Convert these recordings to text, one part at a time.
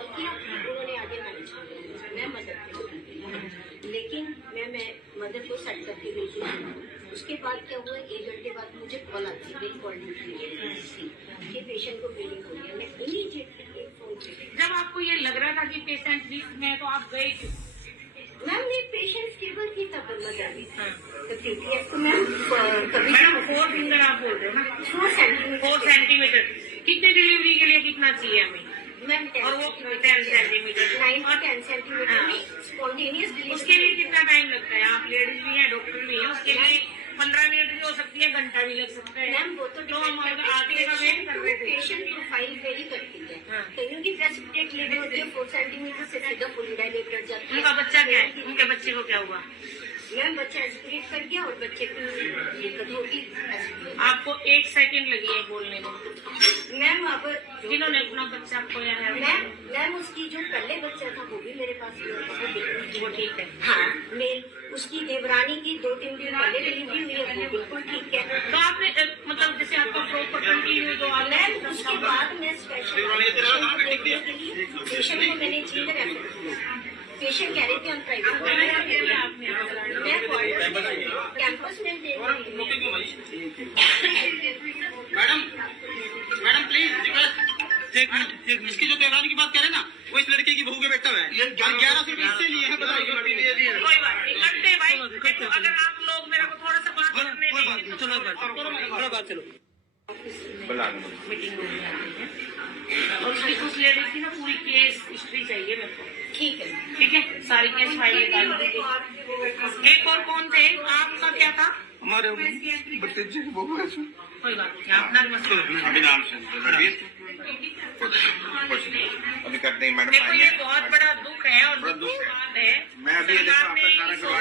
Call किया, उन्होंने आगे मैनेज किया, मैं मदद की, लेकिन मैं मदद को सेट करके गई थी। उसके बाद क्या हुआ, 1 घंटे बाद मुझे कॉल आती है कि पेशेंट को ब्लीडिंग हो गया। मैं इमीडिएटली एक फोन किया। जब आपको ये लग रहा था कि पेशेंट रिस्क में, तो आप गए क्यों? मैम ये पेशेंट स्टेबल थी तब मजा आई। तो पीटीएस तो मैम कभी 4 फिंगर आप बोल रहे हो ना? 4 सेंटीमीटर। कितने डिलीवरी के लिए कितना चाहिए हमें? मैम और वो 10 सेंटीमीटर। 9 से 10 सेंटीमीटर में स्पॉन्टेनियस डिलीवरी। उसके लिए कितना टाइम लगता है? आप लेडीज भी हैं, डॉक्टर भी हैं, उसके लिए 15 मिनट भी हो सकती है, घंटा भी लग सकता है। मैम वो तो हम आगे का वेट कर रहे थे। पेशेंट प्रोफाइल वेरी करती है। हाँ। कईयों की प्रेसिपिटेट लेडी होती है 4 सेंटीमीटर से सीधा फुल डायलेटेड जाती है। उनका बच्चा क्या है? उनके बच्चे को क्या हुआ? मैम बच्चा एस्पिरेट कर गया और बच्चे को दिक्कत होगी। आपको 1 सेकंड लगी है बोलने में। मैम अब जिन्होंने अपना बच्चा खोया है, मैम उसकी जो पहले बच्चा था वो भी मेरे पास वो ठीक है। हाँ, उसकी देवरानी की 2-3 दिन पहले डिलीवरी हुई है, वो बिल्कुल ठीक है। तो आपने मतलब जैसे आपका प्रॉपर कंटिन्यू जो आप मैम उसके बाद मैं स्पेशल पेशेंट को देखने के लिए पेशेंट को मैंने जींद रेफर किया। पेशेंट कह रहे थे हम प्राइवेट कैंपस में दे मैडम प्लीज एक मिनट, इसकी जो देवरानी की बात कह रहे हैं ना, वो इस लड़के की बहू के बेटा है। 1100 से लिए हैं, बताइए। कोई बात नहीं करते भाई। देखो, अगर आप लोग मेरे को थोड़ा सा बात करने दें। चलो मीटिंग हो जाती है और उस लेडीज की ना पूरी केस हिस्ट्री चाहिए मेरे को। ठीक है। ठीक है, सारी केस फाइल निकाल दीजिए। एक और कौन थे? आपका क्या था? हमारे भतीजे की बहू है। कोई बात नहीं, अपना मसला। अभी नाम से अभी करते हैं मैडम। देखो, ये बहुत बड़ा दुख है और दुख की बात है। मैं अभी देखो आपका सारा करवा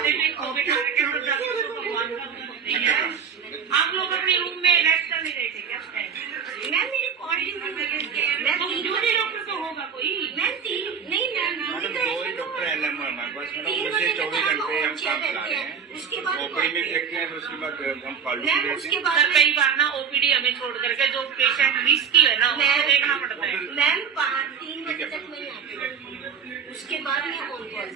आप लोग अपने रूम में रेस्ट करने गए थे क्या? मैम मेरी कॉल ड्यूटी डॉक्टर तो होगा कोई। मैम 3 नहीं मैम मैडम 2 ही डॉक्टर है हमारे पास। मैडम उसे 24 घंटे हम काम चला रहे हैं। उसके बाद ओपीडी में देखते हैं, उसके बाद हम कॉल मैम देते उसके हैं। बाद सर, कई बार ना ओपीडी हमें छोड़ करके जो पेशेंट रिस्की है ना, उसको देखना पड़ता है। मैम 3 बजे तक मैं आती हूँ। उसके बाद मैं ऑन कॉल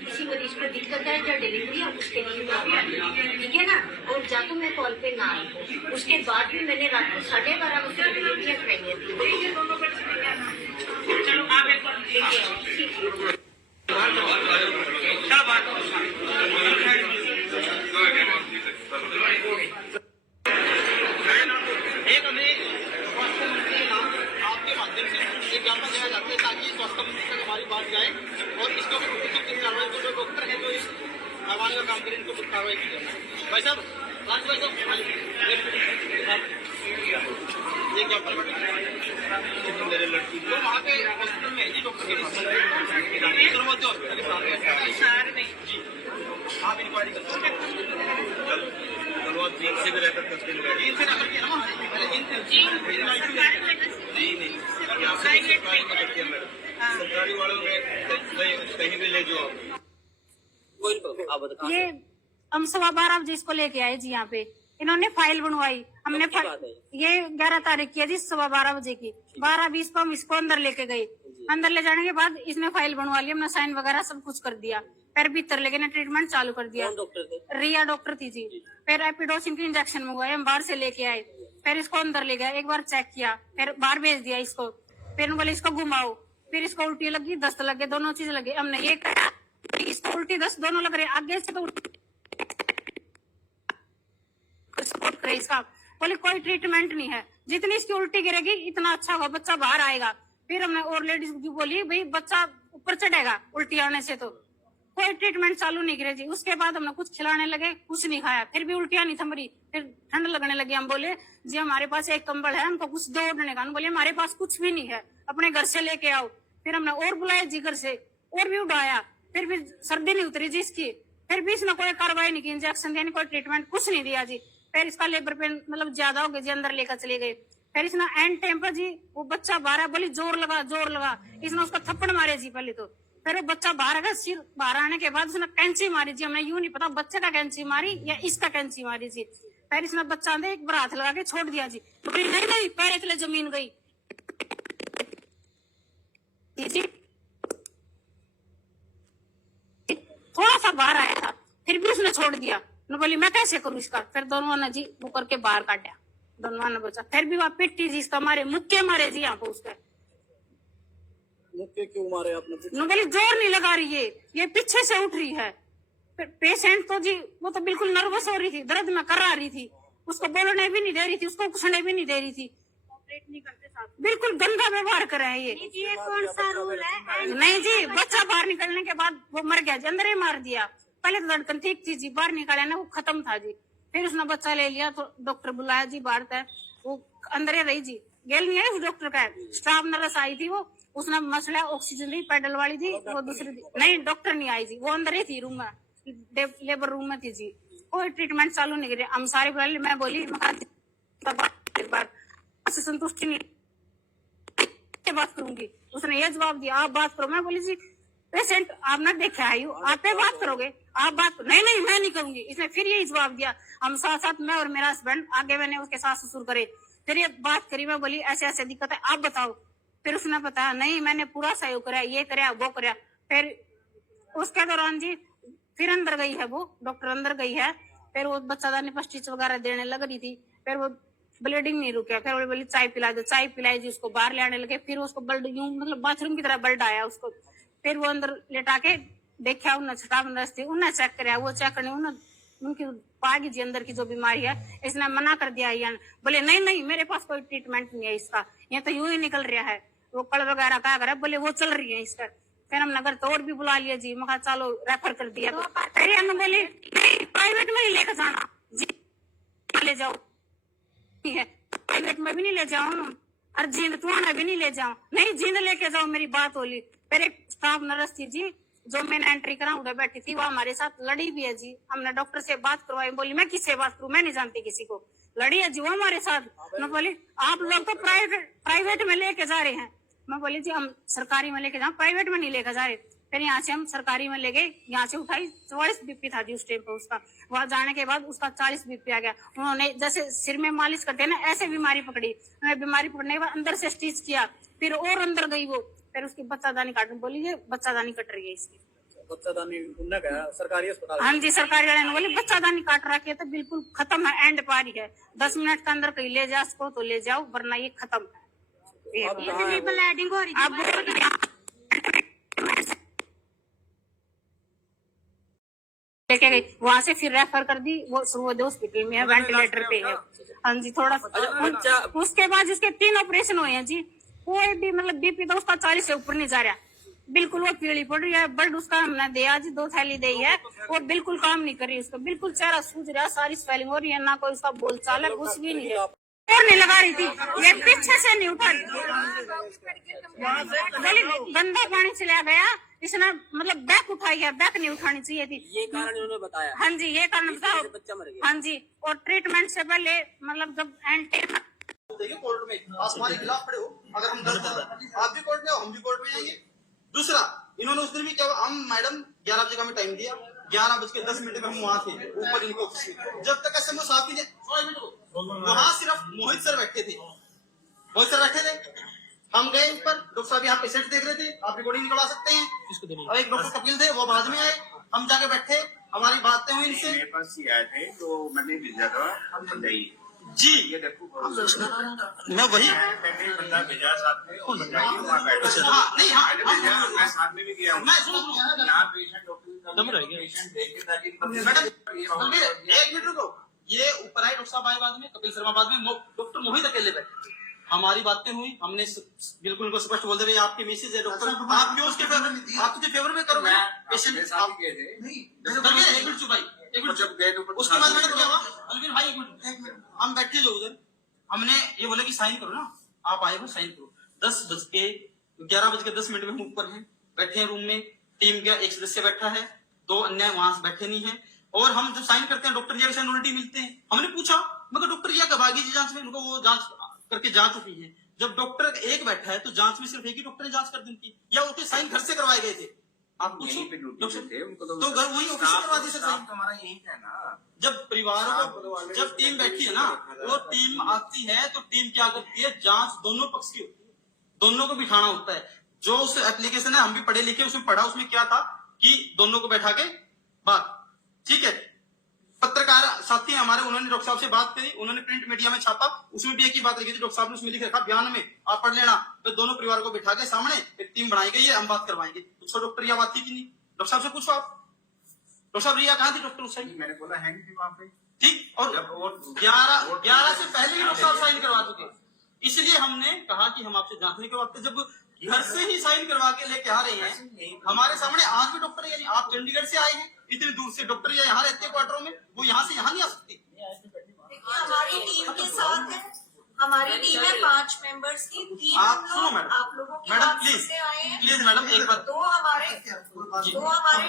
किसी मरीज को दिक्कत है या डिलीवरी है उसके लिए मैं आती, ठीक है ना। और जा तो मैं कॉल पे ना आई, उसके बाद भी मैंने रात को 12:30 बजे डिलीवरियाँ कराई थी। चलो आप एक बार लेके आओ। क्या बात एक हमें स्वास्थ्य मंत्री के नाम आपके माध्यम से एक ज्ञापन देना चाहते हैं ताकि स्वास्थ्य मंत्री तक हमारी बात जाए और इसके ऊपर उचित कार्रवाई जो डॉक्टर है जो इस हमारे का काम करें इनको कुछ कार्रवाई की जाए। भाई साहब, भाई साहब, ये ज्ञापन मेरे लड़की जो वहाँ पे हॉस्पिटल में है जी, डॉक्टर के पास हॉस्पिटल के साथ में जी, आप इंक्वायरी कर सकते हैं। चलो आप जीन से भी रेफर करते हैं। जीन से रेफर किया ना सरकारी वालों में कहीं भी ले जाओ आप। ये हम 12:15 बजे इसको लेके आए जी। यहाँ पे इन्होंने फाइल बनवाई। हमने ये 11 तारीख की है जी, 12:15 बजे की। 12:20 को हम इसको अंदर लेके गए। अंदर ले जाने के बाद इसने फाइल बनवा ली, हमने साइन वगैरह सब कुछ कर दिया। फिर भीतर लेके ना ट्रीटमेंट चालू कर दिया। रिया डॉक्टर थी जी। फिर एपिडोसिन की इंजेक्शन मंगवाए, हम बाहर से लेके आए। फिर इसको अंदर ले गया, एक बार चेक किया, फिर बाहर भेज दिया इसको। फिर बोले इसको घुमाओ, फिर इसको उल्टी लगी, दस्त लगे, दोनों चीज लगे। हमने ये कहा इसको उल्टी दस्त दोनों लग रहे, आगे से तो सपोर्ट करे इसका। बोले कोई ट्रीटमेंट नहीं है, जितनी इसकी उल्टी गिरेगी इतना अच्छा होगा, बच्चा बाहर आएगा। फिर हमने और लेडीज की बोली भाई बच्चा ऊपर चढ़ेगा उल्टी आने से, तो कोई ट्रीटमेंट चालू नहीं करे जी। उसके बाद हमने कुछ खिलाने लगे, कुछ नहीं खाया, फिर भी उल्टियां नहीं थम रही। फिर ठंड लगने लगी। हम बोले जी हमारे पास एक कंबल है, हमको कुछ दो ओढ़ने का। हम बोले हमारे पास कुछ भी नहीं है, अपने घर से लेके आओ। फिर हमने और बुलाया जी घर से, और भी उठाया, फिर भी सर्दी नहीं उतरी जी इसकी। फिर भी इसने कोई कार्रवाई नहीं की, इंजेक्शन दिया, कोई ट्रीटमेंट कुछ नहीं दिया जी। फिर इसका लेबर पेन मतलब ज्यादा हो गया जी, अंदर लेकर चले गए। फिर इसने एंड टाइम पर जी वो बच्चा बाहर बोली जोर लगा जोर लगा, इसने उसका थप्पड़ मारे जी पहले तो। फिर वो बच्चा बाहर आ गया, सिर बाहर आने के बाद उसने कैंची मारी जी। हमें यूं नहीं पता बच्चे का कैंची मारी या इसका कैंची मारी जी। फिर इसने बच्चा ने एक बार हाथ लगा के छोड़ दिया जी। नहीं नहीं पैर इतने जमीन गई जी। छोड़ दिया। मैं बोली मैं कैसे करूँ इसका, फिर दोनों ने जी वो करके बाहर काटा, दोनों ने बचा। फिर भी वह पिट्टी जी इसका मारे, मुक्के मारे जी यहाँ पे उसके। मुक्के क्यों मारे आपने? मैं बोली जोर नहीं लगा रही है, ये पीछे से उठ रही है। पेशेंट तो जी वो तो बिल्कुल नर्वस हो रही थी, दर्द में करा रही थी, उसको बोलने भी नहीं दे रही थी, उसको उठने भी नहीं दे रही थी। ऑपरेट नहीं करते साथ, बिल्कुल गंदा व्यवहार कर रहा है ये कौन सा रूल है? नहीं जी, बच्चा बाहर निकलने के बाद वो मर गया जी, अंदर ही मार दिया। पहले तो धड़कन ठीक थी जी, बाहर निकाला ना वो खत्म था जी। फिर उसने बच्चा ले लिया तो डॉक्टर बुलाया जी बाहर तक, वो अंदर ही रही जी, गेल नहीं आई उस डॉक्टर का, स्टाफ नर्स आई थी वो, उसने मसला ऑक्सीजन दी, पैडल वाली थी वो दूसरी थी। नहीं डॉक्टर नहीं आई जी, वो अंदर ही थी रूम में, लेबर रूम में थी जी। कोई ट्रीटमेंट चालू नहीं करी, हम सारे बोले, मैं बोली से संतुष्टि नहीं बात करूंगी। उसने ये जवाब दिया आप बात करो। मैं बोली जी पेशेंट आप ना देखे आई हो, आप पे बात करोगे, आप बात नहीं नहीं मैं नहीं करूंगी। इसने फिर यही जवाब दिया। हम साथ साथ मैं और मेरा हस्बैंड आगे, मैंने उसके सास ससुर करे, फिर ये बात करी। मैं बोली ऐसे ऐसे दिक्कत है, आप बताओ। फिर उसने बताया नहीं मैंने पूरा सहयोग कराया, ये कराया वो कराया। फिर उसके दौरान जी फिर अंदर गई है वो डॉक्टर, अंदर गई है, फिर वो बच्चादानी पर स्टिच वगैरह देने लग रही थी। फिर वो ब्लीडिंग नहीं रुका, फिर वो बोली चाय पिला दो, चाय पिलाई जी, उसको बाहर ले आने लगे। फिर उसको ब्लड यूं मतलब बाथरूम की तरह ब्लड आया उसको। फिर वो अंदर लेटा के देखा, उन्हें छटा नर्स थी, उन्हें चेक कराया, वो चेक करने उनकी पागी जी अंदर की जो बीमारी है। इसने मना कर दिया, या बोले नहीं नहीं मेरे पास कोई ट्रीटमेंट नहीं है इसका, ये तो यूं ही निकल रहा है, वो कल वगैरह क्या करे, बोले वो चल रही है इसका। फिर हम नगर तोड़ भी बुला लिया जी, मैं चलो रेफर कर दिया। फिर हम बोले प्राइवेट में ही लेकर जाना जी, ले जाओ है, प्राइवेट में भी नहीं ले जाओ और जींद तुम्हारा भी नहीं ले जाओ, नहीं जींद लेके जाओ, मेरी बात होली। फिर एक स्टाफ नर्स थी जी जो मैंने एंट्री करा उधर बैठी थी, वो हमारे साथ लड़ी भी है जी। हमने डॉक्टर से बात करवाई, बोली मैं किससे बात करूं, मैं नहीं जानती किसी को। लड़ी है जी वो हमारे साथ। मैं बोली आप लोग तो प्राइवेट में लेके जा रहे हैं। मैं बोली जी हम सरकारी में लेके जाओ, प्राइवेट में नहीं लेकर जा रहे। फिर यहाँ से हम सरकारी में ले गए, यहाँ से उठाई, 44 बीपी था जी उस टाइम पर उसका। वहां जाने के बाद उसका 40 बीपी आ गया। उन्होंने जैसे सिर में मालिश करते हैं ना, ऐसे बीमारी पकड़ी। उन्हें बीमारी पकड़ने के बाद अंदर से स्टिच किया, फिर और अंदर गई वो, फिर उसकी बच्चादानी काटने बोली ये बच्चादानी कट रही है इसकी। बच्चादानी उन्होंने कहा सरकारी अस्पताल? हाँ जी सरकारी वाले ने बोली बच्चादानी काट रखी है तो बिल्कुल खत्म है, एंड पारी है, 10 मिनट के अंदर कहीं ले जा उसको तो ले जाओ, वरना ये खत्म है। ब्लीडिंग हो रही है, लेके गई वहां से, फिर रेफर कर दी वो सर्वोदय हॉस्पिटल में है, वेंटिलेटर पे है। हाँ जी थोड़ा उसके बाद इसके 3 ऑपरेशन हुए हैं जी। कोई भी मतलब बीपी तो उसका 40 से ऊपर नहीं जा रहा, बिल्कुल वो पीली पड़ रही है। ब्लड उसका हमने दिया जी, 2 थैली दी है, वो बिल्कुल काम नहीं कर रही, उसका बिल्कुल चेहरा सूज रहा है, सारी स्वेलिंग हो रही है, ना कोई उसका बोल चाल है, कुछ भी नहीं है। और नहीं लगा रही थी, ये पीछे से नहीं उठा रही, गंदा पानी चला गया, इसने मतलब बैक उठाई है, बैक नहीं उठानी चाहिए थी। ये कारण उन्होंने बताया? हाँ जी ये कारण बताओ, बच्चा मर गया। हाँ जी। और ट्रीटमेंट से पहले मतलब जब देखिए कोर्ट में आसमानी खिलाफ खड़े हो, अगर हम 10 आप भी कोर्ट में हो, हम भी कोर्ट में जाएंगे। दूसरा इन्होंने उस दिन भी क्या, हम मैडम 11 बजे का हमें टाइम दिया, 11:10 में हम वहाँ थे ऊपर इनको ऑफिस में। जब तक एसएमओ साहब की वहाँ सिर्फ मोहित सर बैठे थे, मोहित सर बैठे थे। हम गए ऊपर, डॉक्टर साहब यहाँ पेशेंट देख रहे थे, आप रिकॉर्डिंग निकलवा सकते हैं। और एक डॉक्टर कपिल थे वो बाद में आए, हम जाके बैठे, हमारी बातें हुई इनसे। मेरे पास ही आए थे तो मैंने भेजा था, हम समझाइए जी। ये देखो मैं वही मैंने बंदा भेजा साथ में, और बताइए वहाँ बैठे। हाँ, नहीं, हाँ, मैंने भेजा, मैं साथ में भी गया हूँ। मैं सुनो यहाँ पेशेंट डॉक्टर पेशेंट देख के ताकि मैडम 1 मिनट रुको। ये ऊपर आए डॉक्टर साहब आए बाद में, कपिल शर्मा बाद में, डॉक्टर मोहित अकेले बैठे। हमारी बातें हुई, हमने बिल्कुल उनको स्पष्ट बोल दिया आपकी मैसेज है डॉक्टर, आप क्यों उसके फेवर में, आप उसके फेवर में करोगे पेशेंट। साथ गए थे, एक मिनट चुप भाई, एक मिनट। जब गए तो उसके बाद मैंने क्या हुआ, अलवीर भाई एक मिनट, हम बैठे जो उधर, हमने ये बोला कि साइन करो ना, आप आए हो साइन करो। 11:10 में हम ऊपर हैं, बैठे हैं रूम में, टीम का एक सदस्य बैठा है, 2 अन्य वहां बैठे नहीं है। और हम जब साइन करते हैं डॉक्टर जी से एनुअलिटी मिलते हैं, हमने पूछा मगर डॉक्टर जी कब आगे जी जांच में, उनको वो जांच करके जा चुकी है। जब डॉक्टर एक बैठा है तो जांच में सिर्फ एक ही डॉक्टर ने जांच कर दी थी, या उसके साइन घर से करवाए गए थे। आप पूछो थे उनको तो घर वही ऑफिस करवा दी सर। हमारा यही था ना, जब परिवारों को, जब टीम बैठी है ना, वो टीम आती है तो टीम क्या करती है, जांच दोनों पक्ष की होती है, दोनों को बिठाना होता है। जो उस एप्लीकेशन है हम भी पढ़े लिखे, उसमें पढ़ा, उसमें क्या था कि दोनों को बैठा के बात, ठीक है। पत्रकार साथी हैं हमारे, उन्होंने डॉक्टर साहब से बात करी, उन्होंने प्रिंट मीडिया में छापा, उसमें भी एक ही बात लिखी थी, डॉक्टर साहब ने उसमें लिख रखा बयान में, आप पढ़ लेना। तो दोनों परिवार को बिठा के सामने एक टीम बनाई गई है, हम बात करवाएंगे। पूछो डॉक्टर रिया बात थी कि नहीं, डॉक्टर साहब से पूछो आप, डॉक्टर साहब रिया कहाँ थी डॉक्टर उस टाइम? मैंने बोला है नहीं वहाँ पे। ठीक, और 11 से पहले ही डॉक्टर साहब साइन करवा चुके, इसलिए हमने कहा कि हम आपसे जांचने के वक्त जब घर से ही साइन करवा के लेके आ रहे हैं हमारे सामने, आज भी डॉक्टर यानी आप चंडीगढ़ से आए हैं, इतनी दूर से डॉक्टर यहाँ रहते हैं क्वार्टरों में, वो यहाँ से यहाँ नहीं आ सकती। हमारी टीम के साथ है, हमारी टीम है 5 मेंबर्स की, 3 आप सुनो लोग मैडम, आप लोगों की मैडम बात प्लीज सुनने आए हैं। प्लीज मैडम एक बार, दो हमारे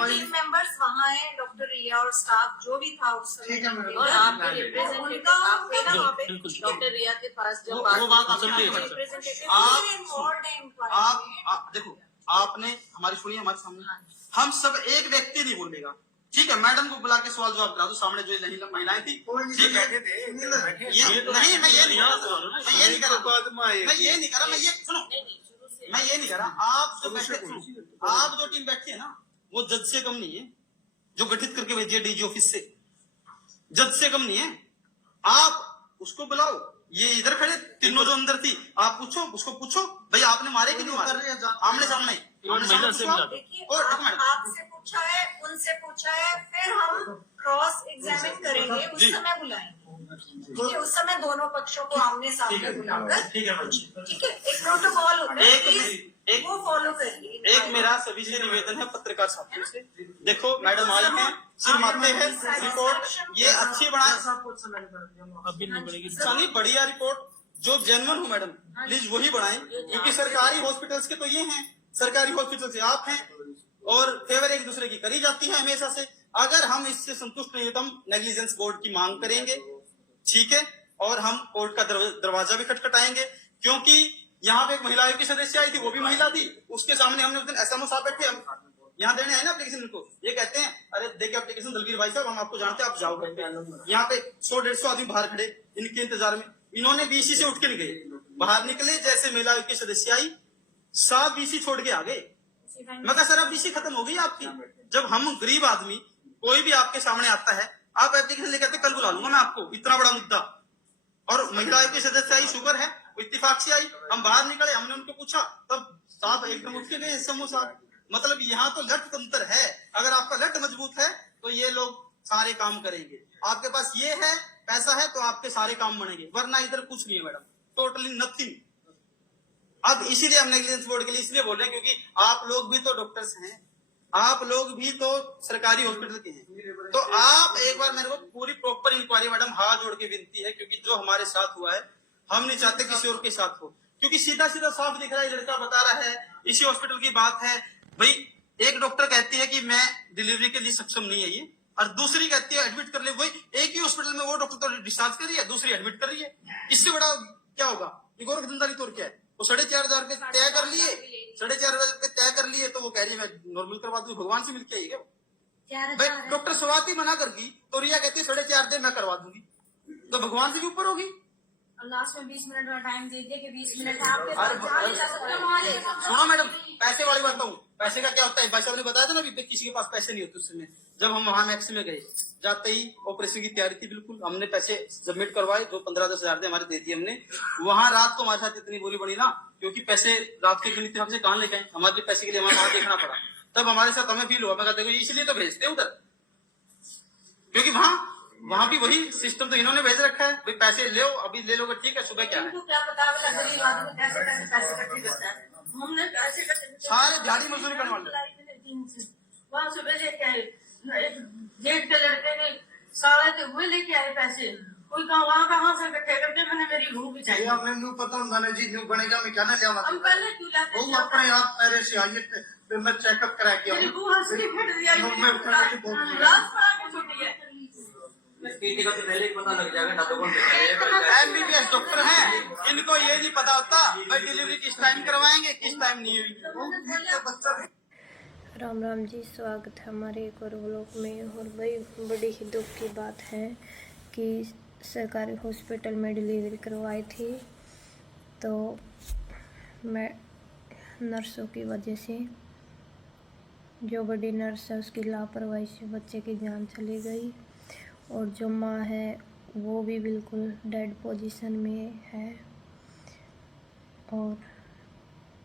टीम मेंबर्स वहाँ हैं, डॉक्टर रिया और स्टाफ जो भी था उस समय, और आपके रिप्रेजेंटेटिव आपके ना वहाँ पे डॉक्टर रिया के पास जब वो बात आप समझिए। रिप्रेजेंटेटिव आप इन्वॉल्वड है इंक्वायरी में। देखो, आपने हमारी सुनिए, हमारे सामने हम सब एक व्यक्ति नहीं बोलेगा, ठीक है, मैडम को बुला के सवाल जवाब करा दो, सामने जो महिलाएं थी, ठीक है, ये नहीं, मैं ये नहीं करा, मैं ये नहीं करा, मैं ये सुनो, मैं ये नहीं करा। आप जो बैठे, आप जो टीम बैठी है ना, वो जज से कम नहीं है, जो गठित करके भेजिए डीजी ऑफिस से, जज से कम नहीं है। आप उसको बुलाओ, ये इधर खड़े तीनों जो अंदर थी, आप पूछो, उसको पूछो भाई आपने मारे कि नहीं मारे, आमने सामने। देखिए, आपसे पूछा है, उनसे पूछा है, फिर हम क्रॉस एग्जामिन करेंगे, उस समय बुलाएंगे, ठीक है, उस समय दोनों पक्षों को आमने सामने बुलाकर, ठीक है, ठीक है, एक प्रोटोकॉल होता है, एक वो फॉलो करिए। एक मेरा सभी से निवेदन है पत्रकार साथियों से, देखो मैडम आई हैं, सिरमाते हैं रिपोर्ट, ये अच्छी बनाए, सनी बढ़िया रिपोर्ट जो जेन्युइन हो मैडम, प्लीज वही बढ़ाएं, क्योंकि सरकारी हॉस्पिटल्स के तो ये हैं, सरकारी हॉस्पिटल से आप हैं, और फेवर एक दूसरे की करी जाती है हमेशा से। अगर हम इससे संतुष्ट नहीं है तो हम नेग्लिजेंस बोर्ड की मांग करेंगे, ठीक है, और हम कोर्ट का दरवाजा भी खटखटाएंगे, क्योंकि यहाँ पे एक महिला आयोग की सदस्य आई थी, वो भी महिला थी, उसके सामने हमने उस दिन एसएमओ साहब बैठे, हम यहाँ देने आए ना एप्लीकेशन को, ये कहते हैं अरे देखिए एप्लीकेशन दलवीर भाई साहब हम आपको जानते हैं, आप जाओ करके। यहाँ पे 100-150 आदमी बाहर खड़े इनके इंतजार में, इन्होंने बीसी से उठ के निकले, बाहर निकले, जैसे महिला आयोग की सदस्य आई, सब बीसी छोड़ के आ गए। मैं कहा सर अब बीसी खत्म हो गई आपकी, जब हम गरीब आदमी कोई भी आपके सामने आता है, आप एप्लीकेशन लेके आते, कल बुला लूंगा मैं आपको, इतना बड़ा मुद्दा। और महिला आयोग की सदस्य आई, शुगर है, इत्तेफाक से आई, हम बाहर निकले, हमने उनको पूछा, तब साहब एकदम उठ के गए समूह साहब। मतलब यहाँ तो लट तंत्र है, अगर आपका लट मजबूत है तो ये लोग सारे काम करेंगे, आपके पास ये है पैसा है तो आपके सारे काम बनेंगे, वरना इधर कुछ नहीं है मैडम, टोटली नथिंग। अब इसीलिए हम नेग्लिजेंस बोर्ड के लिए इसलिए बोल रहे हैं क्योंकि आप लोग भी तो डॉक्टर्स हैं, आप लोग भी तो सरकारी हॉस्पिटल के हैं, तो आप एक बार मेरे को पूरी प्रॉपर इंक्वायरी मैडम हाथ जोड़ के विनती है, क्योंकि जो हमारे साथ हुआ है हम नहीं चाहते किसी और के साथ हो, क्योंकि सीधा सीधा साफ दिख रहा है, लड़का बता रहा है, इसी हॉस्पिटल की बात है भाई, एक डॉक्टर कहती है कि मैं डिलीवरी के लिए सक्षम नहीं है ये, और दूसरी कहती है एडमिट कर ले, वही एक ही हॉस्पिटल में वो डॉक्टर तो डिस्चार्ज कर रही है, दूसरी एडमिट कर रही है, इससे बड़ा क्या होगा, गोरख धंधारी तौर क्या है, वो 4,500 रुपए तय कर लिए, 4,500 रुपए तय कर लिए, तो वो कह रही है मैं नॉर्मल करवा दूं, भगवान से मिलके आई है भाई, डॉक्टर स्वाति मना कर दी तो रिया कहती है 4,500 दे मैं करवा दूंगी, तो भगवान से भी ऊपर होगी। लास्ट में 20 मिनट का टाइम दे दिया कि 20 मिनट आपके पास। सुनो मैडम, पैसे वाली बात कहूँ, पैसे का क्या होता है, भाई साहब ने बताया था ना अभी, किसी के पास पैसे नहीं होते उस समय, जब हम वहां मैक्स में गए, जाते ही ऑपरेशन की तैयारी थी बिल्कुल, हमने पैसे सबमिट करवाए, जो 15-10 हजार हमारे दे दिए हमने, वहां रात को हमारे साथ इतनी बुरी बनी ना, क्योंकि पैसे रात के दिन हमसे कहाँ लेके आए, हमारे पैसे के लिए हमारे वहां देखना पड़ा, तब हमारे साथ हमें फील हुआ, मैं कहते इसलिए तो भेजते हैं उधर, क्योंकि वहां भी वही सिस्टम तो इन्होंने भेज रखा है, भाई पैसे ले अभी ले लोगे ठीक है, सुबह क्या है, क्या पता गरीब आदमी कैसे इकट्ठे करता है, हमने पैसे सारे दिहाड़ी मजदूरी करने वाले, वहाँ सुबह लेके आए, एक जेठ के लड़के ने साले थे वो लेके आए पैसे, कोई कहाँ से इकट्ठे करके, मैंने मेरी रूह भी चाहिए, आपने न्यू पता होता ना जी, न्यू बनेगा मैं क्या ना लिया, हम पहले क्यों लाते वो अपने आप पैरे से आइए, मैं चेकअप करा के मेरी रूह हंसती फिट दिया, लाश पड़ा के छुट्टी है, का तो पहले ही पता लग जाएगा, एमबीबीएस डॉक्टर हैं, इनको ये नहीं पता होता भाई डिलीवरी किस टाइम करवाएंगे किस टाइम नहीं हुई। राम राम जी, स्वागत है हमारे एक और व्लॉग में। और भाई बड़ी ही दुख की बात है कि सरकारी हॉस्पिटल में डिलीवरी करवाई थी, तो मैं नर्सों की वजह से, जो बड़ी नर्स है उसकी लापरवाही से बच्चे की जान चली गई। और जो माँ है वो भी बिल्कुल डेड पोजीशन में है। और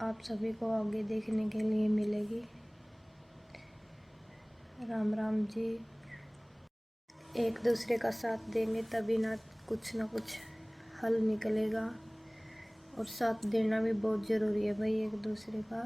आप सभी को आगे देखने के लिए मिलेगी। राम राम जी। एक दूसरे का साथ देंगे तभी ना कुछ हल निकलेगा, और साथ देना भी बहुत ज़रूरी है भाई एक दूसरे का।